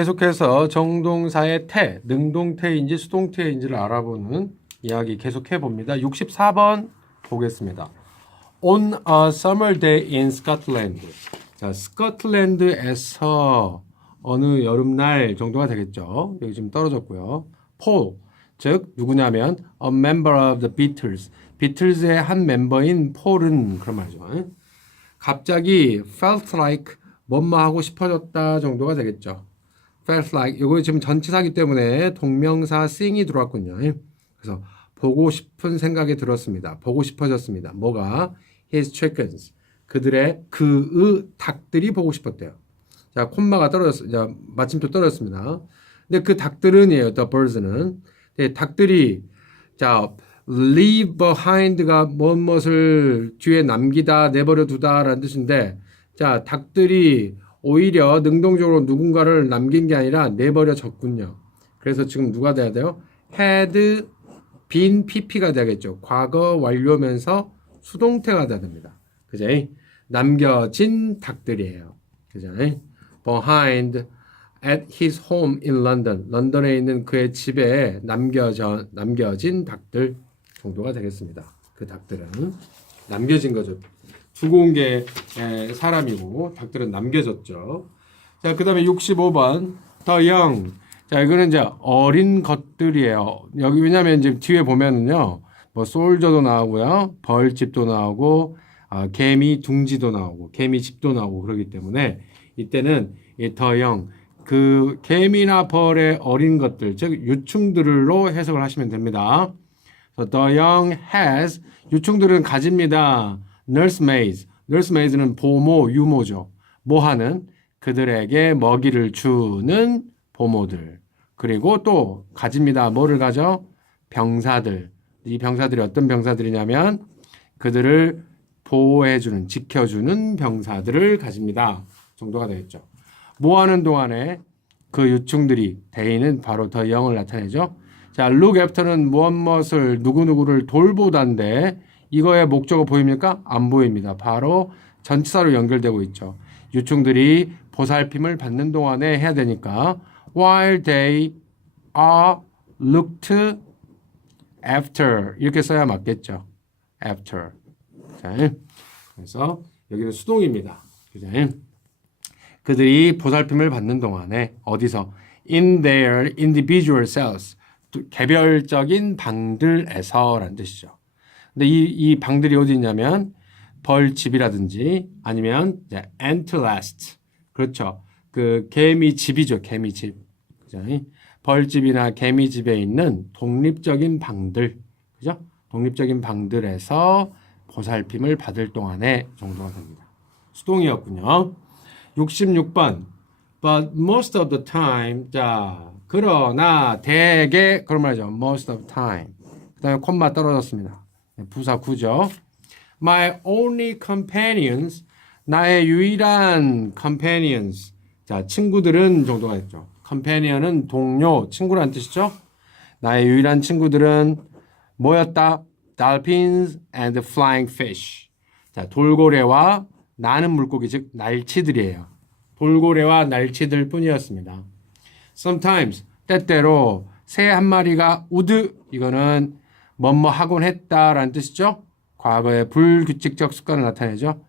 계속해서 정동사의 태, 능동태인지 수동태인지를 알아보는 이야기 계속해 봅니다. 64번 보겠습니다. On a summer day in Scotland. 자, 스코틀랜드에서 어느 여름날 정도가 되겠죠. 여기 지금 떨어졌고요. 폴, 즉 누구냐면 a member of the Beatles. 비틀즈의 한 멤버인 폴은 그런 말이죠. 갑자기 felt like 뭐뭐 하고 싶어졌다 정도가 되겠죠. Felt like 이거 지금 전치사기 때문에 동명사 sing이 들어왔군요. 그래서 보고 싶은 생각이 들었습니다. 보고 싶어졌습니다. 뭐가 his chickens 그들의 그의 닭들이 보고 싶었대요. 자 콤마가 떨어졌, 자 마침표 떨어졌습니다. 근데 그 닭들은이에요. the birds는 네, 닭들이 자 leave behind가 무엇을 뒤에 남기다 내버려 두다라는 뜻인데 자 닭들이 오히려 능동적으로 누군가를 남긴 게 아니라 내버려졌군요. 그래서 지금 누가 돼야 돼요? had been pp가 되겠죠. 과거 완료면서 수동태가 돼야 됩니다. 그죠? 남겨진 닭들이에요. 그죠? behind at his home in London. 런던에 있는 그의 집에 남겨져, 남겨진 닭들 정도가 되겠습니다. 그 닭들은 남겨진 거죠. 두고 온 게 사람이고 닭들은 남겨졌죠. 자, 그 다음에 65번 더 영. 자, 이거는 이제 어린 것들이에요. 여기 왜냐면 이제 뒤에 보면은요. 뭐 솔저도 나오고요. 벌집도 나오고 아, 개미 둥지도 나오고 개미 집도 나오고 그러기 때문에 이때는 이더 영. 그 개미나 벌의 어린 것들, 즉 유충들로 해석을 하시면 됩니다. So the has 유충들은 가집니다. Nursemaids. nursemaids는 보모, 유모죠. 뭐 하는 그들에게 먹이를 주는 보모들. 그리고 또 가집니다. 뭐를 가져? 병사들. 이 병사들이 어떤 병사들이냐면 그들을 보호해주는, 지켜주는 병사들을 가집니다. 정도가 되겠죠. 뭐 하는 동안에 그 유충들이 대인은 바로 더 영을 나타내죠. 자, look after는 무엇 무엇을 누구누구를 돌보다인데 이거의 목적어 보입니까? 안 보입니다. 바로 전치사로 연결되고 있죠. 유충들이 보살핌을 받는 동안에 해야 되니까 while they are looked after 이렇게 써야 맞겠죠. after. 자, 그래서 여기는 수동입니다. 그죠? 그들이 보살핌을 받는 동안에 어디서 in their individual cells 개별적인 방들에서라는 뜻이죠. 근데 이, 이 방들이 어디 있냐면 벌집이라든지 아니면 이제 antlast 그렇죠. 그 개미 집이죠. 개미 집. 그죠? 벌집이나 개미 집에 있는 독립적인 방들. 그죠? 독립적인 방들에서 보살핌을 받을 동안에 정도가 됩니다. 수동이었군요. 66번. But most of the time. 자, 그러나 대개 그런 말이죠. Most of time. 그다음에 콤마 떨어졌습니다. 부사 구죠. My only companions. 나의 유일한 companions. 자, 친구들은 정도가 있죠. companion은 동료, 친구라는 뜻이죠. 나의 유일한 친구들은 뭐였다? dolphins and flying fish. 자, 돌고래와 나는 물고기 즉 날치들이에요. 돌고래와 날치들 뿐이었습니다. Sometimes 때때로 새 한 마리가 우드 이거는 뭐뭐 하곤 했다라는 뜻이죠. 과거의 불규칙적 습관을 나타내죠.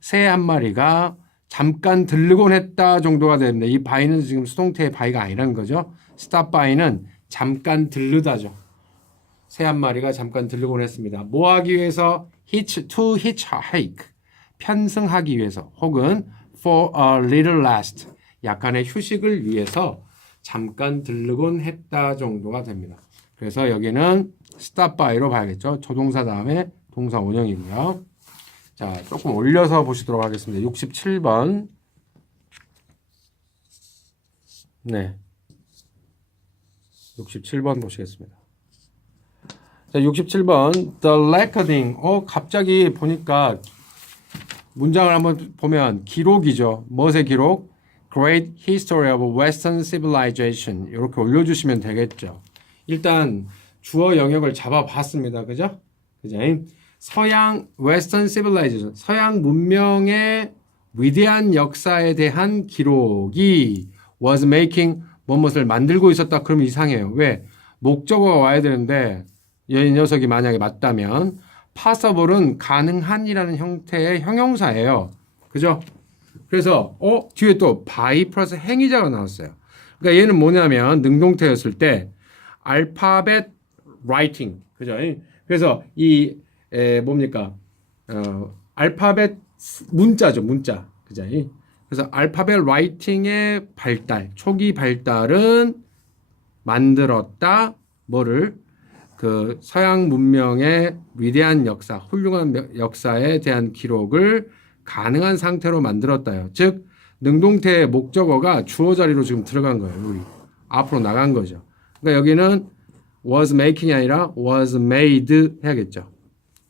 새 한 마리가 잠깐 들르곤 했다 정도가 됩니다. 이 바이는 지금 수동태의 바이가 아니라는 거죠. stop by는 잠깐 들르다죠. 새 한 마리가 잠깐 들르곤 했습니다. 뭐 하기 위해서 hitch to hitchhike 편승하기 위해서 혹은 for a little rest 약간의 휴식을 위해서 잠깐 들르곤 했다 정도가 됩니다. 그래서 여기는 stop by로 봐야겠죠. 조동사 다음에 동사 원형이고요. 자, 조금 올려서 보시도록 하겠습니다. 67번. 네. 67번 보시겠습니다. 자, 67번. The recording. 어, 갑자기 보니까 문장을 한번 보면 기록이죠. 무엇의 기록? Great History of Western Civilization. 이렇게 올려주시면 되겠죠. 일단 주어 영역을 잡아봤습니다. 그죠? 그죠? 서양 Western Civilization, 서양 문명의 위대한 역사에 대한 기록이 was making 무엇을 만들고 있었다 그러면 이상해요. 왜? 목적어가 와야 되는데 이 녀석이 만약에 맞다면 possible은 가능한이라는 형태의 형용사예요. 그죠? 그래서 어 뒤에 또 by 플러스 행위자가 나왔어요. 그러니까 얘는 뭐냐면 능동태였을 때 알파벳 writing 그죠? 그래서 이 에, 뭡니까 어, 알파벳 문자죠 문자 그죠? 그래서 알파벳 라이팅의 발달 초기 발달은 만들었다 뭐를 그 서양 문명의 위대한 역사 훌륭한 며- 역사에 대한 기록을 가능한 상태로 만들었다요. 즉 능동태의 목적어가 주어 자리로 지금 들어간 거예요. 우리 앞으로 나간 거죠. 그러니까 여기는 was making이 아니라 was made 해야겠죠.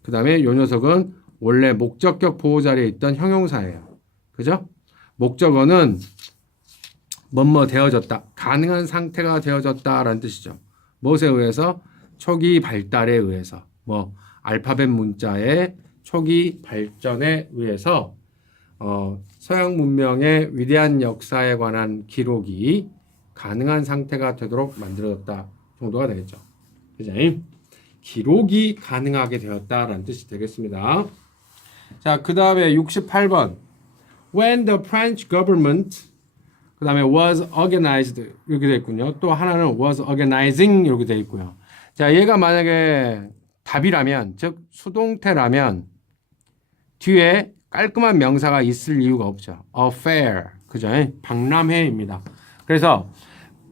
그 다음에 요 녀석은 원래 목적격 보호 자리에 있던 형용사예요. 그죠? 목적어는 뭐뭐 되어졌다. 가능한 상태가 되어졌다 라는 뜻이죠. 무엇에 의해서? 초기 발달에 의해서. 뭐 알파벳 문자의 초기 발전에 의해서 어, 서양 문명의 위대한 역사에 관한 기록이 가능한 상태가 되도록 만들어졌다 정도가 되겠죠. 그죠? 기록이 가능하게 되었다라는 뜻이 되겠습니다. 자, 그 다음에 68번. When the French government 그 다음에 was organized 이렇게 되어 있군요. 또 하나는 was organizing 이렇게 되어 있고요. 자, 얘가 만약에 답이라면, 즉 수동태라면 뒤에 깔끔한 명사가 있을 이유가 없죠. affair, 그죠? 박람회입니다. 그래서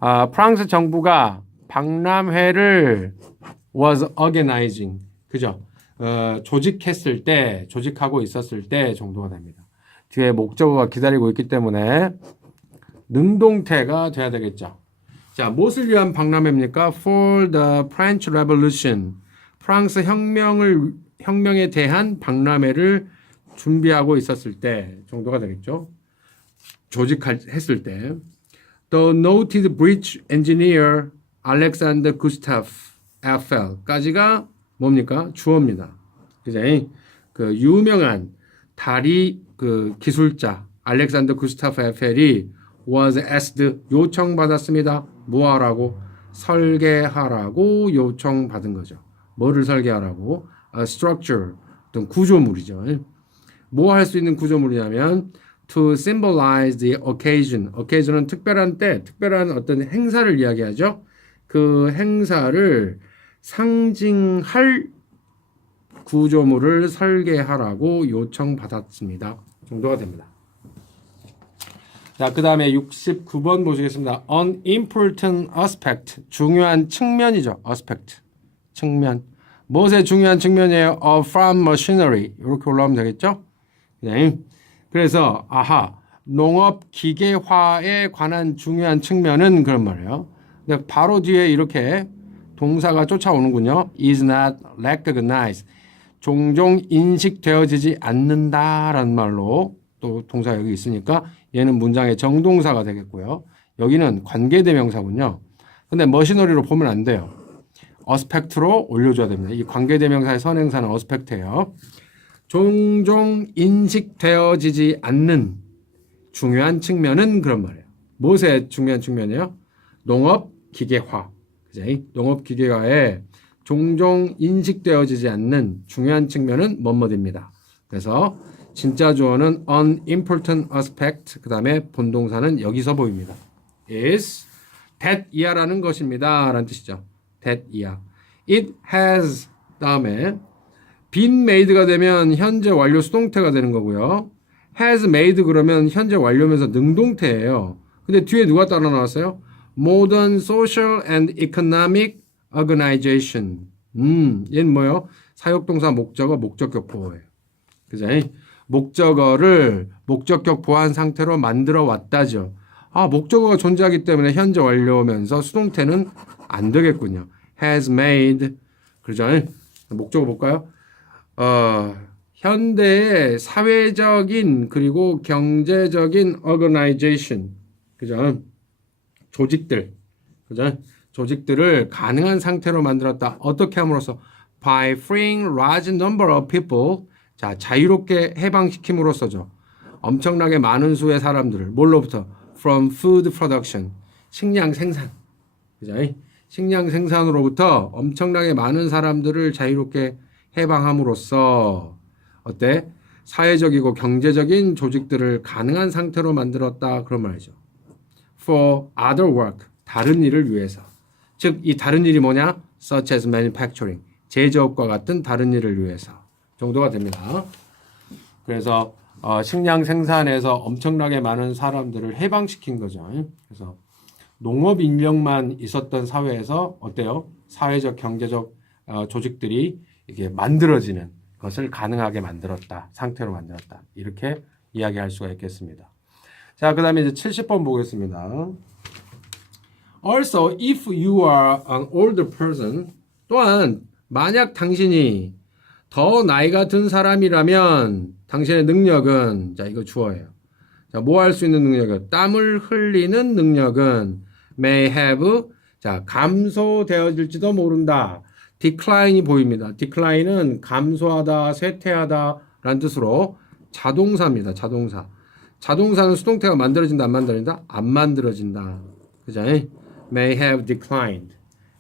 아, 프랑스 정부가 박람회를 was organizing, 그죠? 어, 조직했을 때, 조직하고 있었을 때 정도가 됩니다. 뒤에 목적어가 기다리고 있기 때문에 능동태가 돼야 되겠죠. 자, 무엇을 위한 박람회입니까? For the French Revolution. 프랑스 혁명을 혁명에 대한 박람회를 준비하고 있었을 때 정도가 되겠죠. 조직했을 때. The noted bridge engineer Alexander Gustav Eiffel까지가 뭡니까? 주어입니다. 그죠? 그 유명한 다리 그 기술자 알렉산더 구스타프 에펠이 was asked 요청받았습니다. 뭐 하라고? 설계하라고 요청받은 거죠. 뭐를 설계하라고? A structure, 어떤 구조물이죠. 뭐 할 수 있는 구조물이냐면 to symbolize the occasion. occasion은 특별한 때, 특별한 어떤 행사를 이야기하죠. 그 행사를 상징할 구조물을 설계하라고 요청받았습니다. 정도가 됩니다. 자, 그 다음에 69번 보시겠습니다. An important aspect. 중요한 측면이죠. aspect. 측면. 무엇의 중요한 측면이에요? of farm machinery. 이렇게 올라오면 되겠죠? 네. 그래서, 아하. 농업 기계화에 관한 중요한 측면은 그런 말이에요. 근데 바로 뒤에 이렇게 동사가 쫓아오는군요. is not recognized. 종종 인식되어지지 않는다라는 말로 또 동사 여기 있으니까 얘는 문장의 정동사가 되겠고요. 여기는 관계대명사군요. 근데 머시너리로 보면 안 돼요. 어스펙트로 올려줘야 됩니다. 이 관계대명사의 선행사는 어스펙트예요. 종종 인식되어지지 않는 중요한 측면은 그런 말이에요. 무엇의 중요한 측면이에요? 농업 기계화. 그지? 농업 기계화에 종종 인식되어지지 않는 중요한 측면은 뭐뭐입니다. 그래서 진짜 주어는 an important aspect 그 다음에 본동사는 여기서 보입니다. is that 이하라는 것입니다. 라는 뜻이죠. that 이하. it has 다음에 been made가 되면 현재 완료 수동태가 되는 거고요. has made 그러면 현재 완료면서 능동태예요. 근데 뒤에 누가 따라 나왔어요? modern social and economic organization. 음, 얘는 뭐예요? 사역동사 목적어 목적격 보호예요. 그죠? 목적어를 목적격 보호한 상태로 만들어 왔다죠. 아, 목적어가 존재하기 때문에 현재 완료면서 수동태는 안 되겠군요. has made. 그죠? 목적어 볼까요? 어, 현대의 사회적인 그리고 경제적인 organization. 그죠? 조직들. 그죠? 조직들을 가능한 상태로 만들었다. 어떻게 함으로써? by freeing large number of people. 자, 자유롭게 해방시킴으로써죠. 엄청나게 많은 수의 사람들을 뭘로부터? from food production. 식량 생산. 그죠? 식량 생산으로부터 엄청나게 많은 사람들을 자유롭게 해방함으로써 어때? 사회적이고 경제적인 조직들을 가능한 상태로 만들었다 그런 말이죠. For other work 다른 일을 위해서. 즉 이 다른 일이 뭐냐? Such as manufacturing 제조업과 같은 다른 일을 위해서 정도가 됩니다. 그래서 어, 식량 생산에서 엄청나게 많은 사람들을 해방시킨 거죠. 그래서 농업 인력만 있었던 사회에서 어때요? 사회적 경제적 어, 조직들이 이게 만들어지는 것을 가능하게 만들었다. 상태로 만들었다. 이렇게 이야기할 수가 있겠습니다. 자, 그 다음에 이제 70번 보겠습니다. Also, if you are an older person, 또한 만약 당신이 더 나이가 든 사람이라면 당신의 능력은 자 이거 주어예요. 자, 뭐 할 수 있는 능력은 땀을 흘리는 능력은 may have 자 감소되어질지도 모른다. Decline이 보입니다. decline은 감소하다, 쇠퇴하다라는 뜻으로 자동사입니다. 자동사. 자동사는 수동태가 만들어진다, 안 만들어진다? 안 만들어진다. 그죠? may have declined.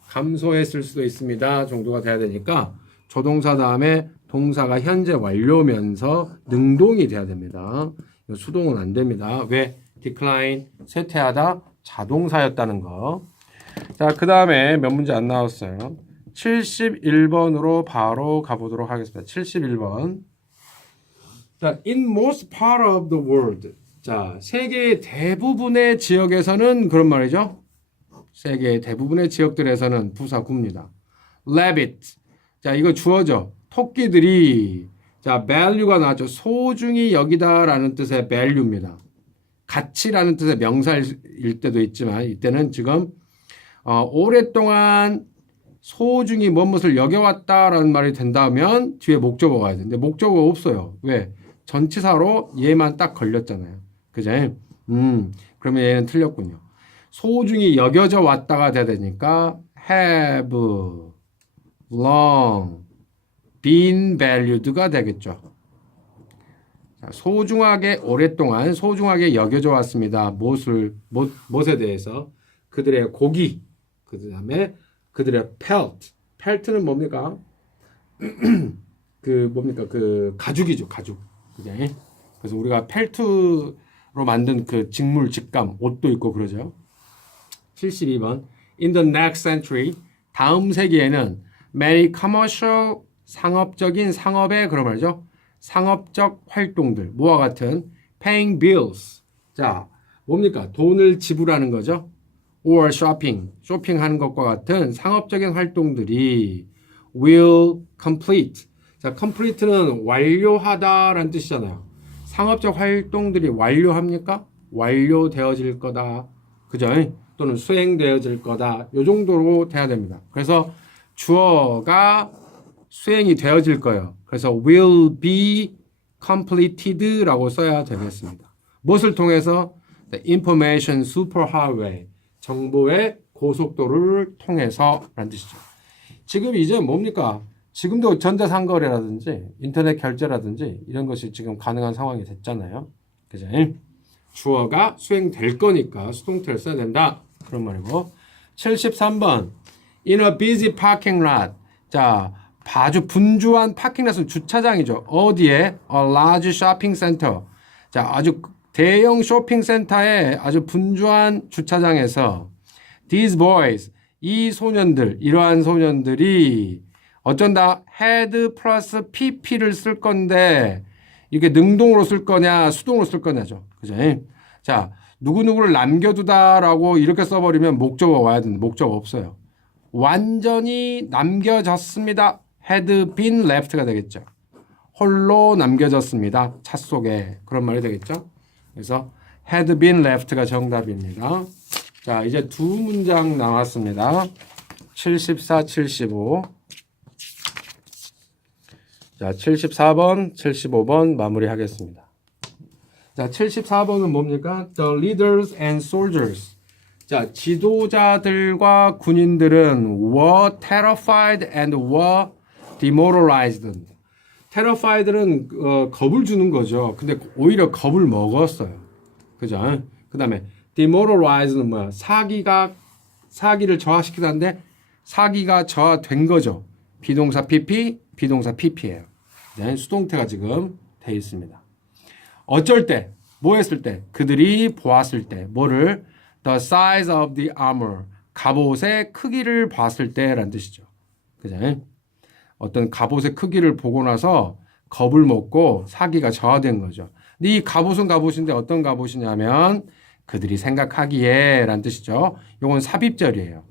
감소했을 수도 있습니다. 정도가 돼야 되니까 조동사 다음에 동사가 현재 완료면서 능동이 돼야 됩니다. 수동은 안 됩니다. 왜? decline, 쇠퇴하다, 자동사였다는 거. 자, 그 다음에 몇 문제 안 나왔어요. 71번으로 바로 가보도록 하겠습니다. 71번. 자, in most part of the world. 자, 세계의 대부분의 지역에서는 그런 말이죠. 세계의 대부분의 지역들에서는 부사 굽니다. rabbit. 자, 이거 주어져. 토끼들이 자, value가 나왔죠. 소중히 여기다라는 뜻의 value입니다. 가치라는 뜻의 명사일 때도 있지만 이때는 지금 어, 오랫동안 소중히 무엇을 여겨왔다라는 말이 된다면 뒤에 목적어가 와야 되는데 목적어가 없어요. 왜? 전치사로 얘만 딱 걸렸잖아요. 그죠? 음, 그러면 얘는 틀렸군요. 소중히 여겨져 왔다가 돼야 되니까 have long been valued가 되겠죠. 자, 소중하게 오랫동안 소중하게 여겨져 왔습니다. 무엇을 못, 무엇에 대해서 그들의 고기 그 다음에 그들의 pelt pelt는 뭡니까? 그 뭡니까 그 가죽이죠 가죽 그죠? 그래서 우리가 펠트로 만든 그 직물 직감 옷도 있고 그러죠. 72번 In the next century 다음 세기에는 many commercial 상업적인 상업의 그런 말이죠. 상업적 활동들 뭐와 같은 paying bills 자 뭡니까 돈을 지불하는 거죠. Or shopping 쇼핑하는 것과 같은 상업적인 활동들이 will complete 자 complete는 완료하다라는 뜻이잖아요. 상업적 활동들이 완료합니까? 완료되어질 거다. 그죠? 또는 수행되어질 거다. 요 정도로 돼야 됩니다. 그래서 주어가 수행이 되어질 거예요. 그래서 will be completed라고 써야 되겠습니다. 무엇을 통해서? The information superhighway. 정보의 고속도로를 통해서라는 뜻이죠. 지금 이제 뭡니까? 지금도 전자상거래라든지 인터넷 결제라든지 이런 것이 지금 가능한 상황이 됐잖아요. 그죠? 주어가 수행될 거니까 수동태를 써야 된다. 그런 말이고. 73번. In a busy parking lot. 자, 아주 분주한 파킹랏은 주차장이죠. 어디에? A large shopping center. 자, 아주 대형 쇼핑센터의 아주 분주한 주차장에서 these boys, 이 소년들, 이러한 소년들이 어쩐다 had 플러스 pp를 쓸 건데 이게 능동으로 쓸 거냐 수동으로 쓸 거냐죠. 그죠? 자, 누구누구를 남겨두다라고 이렇게 써버리면 목적어 와야 되는데 목적어 없어요. 완전히 남겨졌습니다. had been left가 되겠죠. 홀로 남겨졌습니다. 차 속에. 그런 말이 되겠죠. 그래서 had been left가 정답입니다. 자, 이제 두 문장 나왔습니다. 74, 75. 자, 74번, 75번 마무리하겠습니다. 자, 74번은 뭡니까? The leaders and soldiers. 자, 지도자들과 군인들은 were terrified and were demoralized. Terrified는 어, 겁을 주는 거죠. 근데 오히려 겁을 먹었어요. 그죠? 그 다음에 demoralize는 뭐야? 사기가 사기를 저하시키다는데 사기가 저하된 거죠. 비동사 pp, 비동사 pp예요. 네, 수동태가 지금 돼 있습니다. 어쩔 때, 뭐 했을 때? 그들이 보았을 때, 뭐를? The size of the armor. 갑옷의 크기를 봤을 때라는 뜻이죠. 그죠? 어떤 갑옷의 크기를 보고 나서 겁을 먹고 사기가 저하된 거죠. 근데 이 갑옷은 갑옷인데 어떤 갑옷이냐면 그들이 생각하기에 라는 뜻이죠. 요건 삽입절이에요.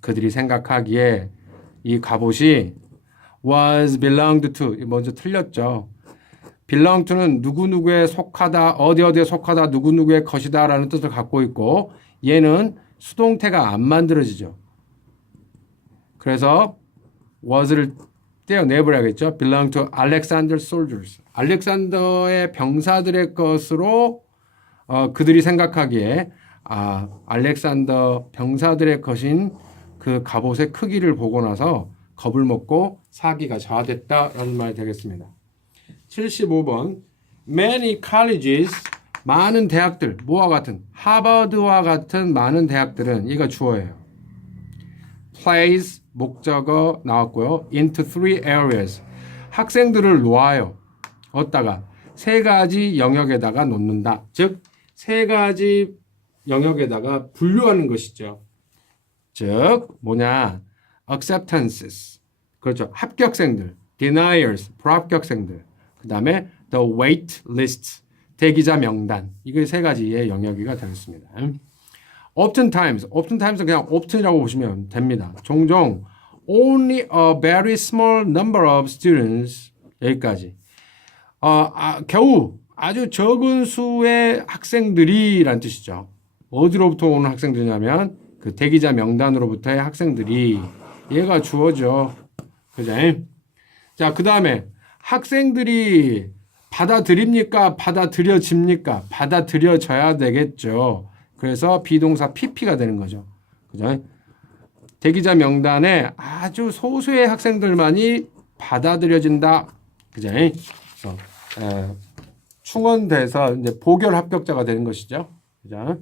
그들이 생각하기에 이 갑옷이 was belonged to 먼저 틀렸죠. belong to는 누구누구에 속하다, 어디 어디에 속하다, 누구누구의 것이다 라는 뜻을 갖고 있고 얘는 수동태가 안 만들어지죠. 그래서 was를 떼어내버려야겠죠. belong to Alexander soldiers. 알렉산더의 병사들의 것으로 어, 그들이 생각하기에 아, 알렉산더 병사들의 것인 그 갑옷의 크기를 보고 나서 겁을 먹고 사기가 저하됐다라는 말이 되겠습니다. 75번 Many colleges 많은 대학들 뭐와 같은 하버드와 같은 많은 대학들은 이가 주어예요. plays 목적어 나왔고요. into three areas 학생들을 놓아요. 어디다가 세 가지 영역에다가 놓는다. 즉 세 가지 영역에다가 분류하는 것이죠. 즉 뭐냐 acceptances 그렇죠 합격생들 deniers 불합격생들 그 다음에 the wait list 대기자 명단 이게 세 가지의 영역이가 되겠습니다. Oftentimes oftentimes 그냥 often이라고 보시면 됩니다. 종종 only a very small number of students 여기까지 어, 아, 겨우 아주 적은 수의 학생들이란 뜻이죠. 어디로부터 오는 학생들이냐면 그 대기자 명단으로부터의 학생들이 얘가 주어져. 그죠? 자, 그 다음에 학생들이 받아들입니까? 받아들여집니까? 받아들여져야 되겠죠. 그래서 비동사 PP가 되는 거죠. 그죠? 대기자 명단에 아주 소수의 학생들만이 받아들여진다. 그죠? 그래서 에, 충원돼서 이제 보결 합격자가 되는 것이죠. 그죠?